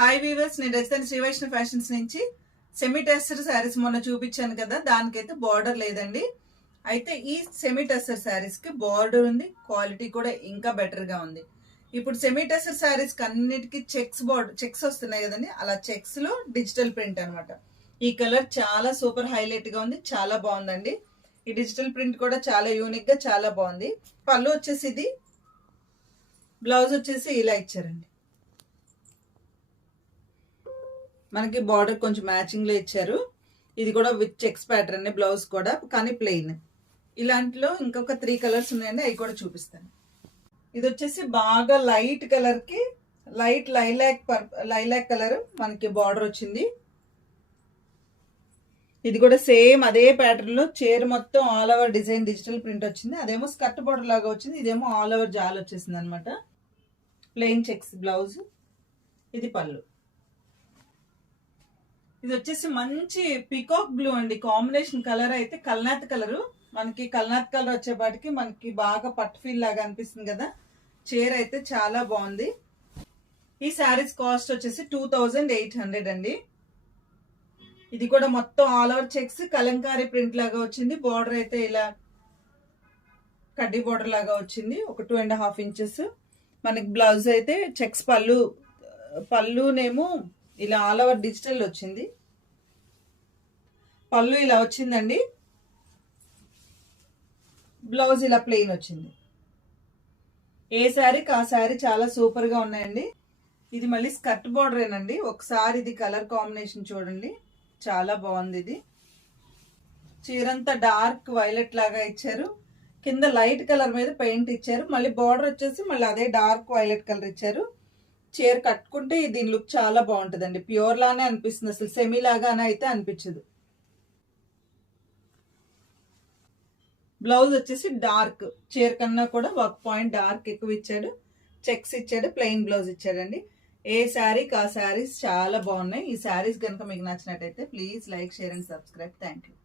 Hi weavers, నేను Rajitha Shri Vaishnav fashions నుంచి semi tester saris మొన్న చూపించాను కదా, దానికైతే బార్డర్ లేదండి. అయితే ఈ సెమీ టెస్టర్ శారీస్ కి బార్డర్ ఉంది, క్వాలిటీ కూడా ఇంకా బెటర్ గా ఉంది. ఇప్పుడు సెమీ టెస్టర్ శారీస్ కి అన్నిటికీ చెక్స్ వస్తున్నాయి కదండి, అలా చెక్స్ లో డిజిటల్ ప్రింట్ అనమాట. ఈ కలర్ చాలా సూపర్ హైలైట్ గా ఉంది, చాలా బాగుందండి. ఈ డిజిటల్ ప్రింట్ కూడా చాలా యూనిక్ గా చాలా బాగుంది. పళ్ళు వచ్చేసి ఇది, బ్లౌజ్ వచ్చేసి ఇలా ఇచ్చారండి. మనకి బార్డర్ కొంచెం మ్యాచింగ్ లో ఇచ్చారు. ఇది కూడా విత్ చెక్స్ ప్యాటర్న్, బ్లౌజ్ కూడా కానీ ప్లెయిన్. ఇలాంటిలో ఇంకొక 3 కలర్స్ ఉన్నాయండి, అవి కూడా చూపిస్తాను. ఇది వచ్చేసి బాగా లైట్ కలర్ కి లైట్ లైలాక్ కలర్ మనకి బార్డర్ వచ్చింది. ఇది కూడా సేమ్ అదే ప్యాటర్న్ లో చీర మొత్తం all over design digital print వచ్చింది. అదేమో స్కర్ట్ బార్డర్ లాగా వచ్చింది, ఇదేమో ఆల్ ఓవర్ జాల్ వచ్చేసింది అనమాట. ప్లెయిన్ చెక్స్ బ్లౌజ్, ఇది పళ్ళు. ఇది వచ్చేసి మంచి పికాక్ బ్లూ అండి, కాంబినేషన్ కలర్ అయితే కల్నాత్ కలరు. మనకి కల్నాత్ కలర్ వచ్చేపాటికి మనకి బాగా పట్టు ఫీల్ లాగా అనిపిస్తుంది కదా. చీర అయితే చాలా బాగుంది. ఈ శారీస్ కాస్ట్ వచ్చేసి 2800 అండి. ఇది కూడా మొత్తం all over checks Kalamkari print లాగా వచ్చింది. బార్డర్ అయితే ఇలా కడ్డీ బార్డర్ లాగా వచ్చింది, ఒక 2.5 ఇంచెస్. మనకి బ్లౌజ్ అయితే చెక్స్ పళ్ళునేమో ఇలా ఆల్ ఓవర్ డిజిటల్ వచ్చింది. పళ్ళు ఇలా వచ్చిందండి, బ్లౌజ్ ఇలా ప్లెయిన్ వచ్చింది. ఏ శారీకి ఆ శారీ చాలా సూపర్ గా ఉన్నాయండి. ఇది మళ్ళీ స్కర్ట్ బార్డరేనండి. ఒకసారి ఇది కలర్ కాంబినేషన్ చూడండి, చాలా బాగుంది. ఇది చీరంతా డార్క్ వైలెట్ లాగా ఇచ్చారు, కింద లైట్ కలర్ మీద పెయింట్ ఇచ్చారు. మళ్ళీ బార్డర్ వచ్చేసి మళ్ళీ అదే డార్క్ వైలెట్ కలర్ ఇచ్చారు. చీర కట్టుకుంటే దీని లుక్ చాలా బాగుంటుందండి. ప్యూర్ లానే అనిపిస్తుంది, అసలు సెమీ లాగానే అయితే అనిపించదు. బ్లౌజ్ వచ్చేసి డార్క్, చీర కన్నా కూడా ఒక పాయింట్ డార్క్ ఎక్కువ ఇచ్చాడు. చెక్స్ ఇచ్చాడు, ప్లెయిన్ బ్లౌజ్ ఇచ్చాడండి. ఏ శారీకి ఆ శారీస్ చాలా బాగున్నాయి. ఈ శారీస్ కనుక మీకు నచ్చినట్టయితే please like, share and subscribe. Thank you.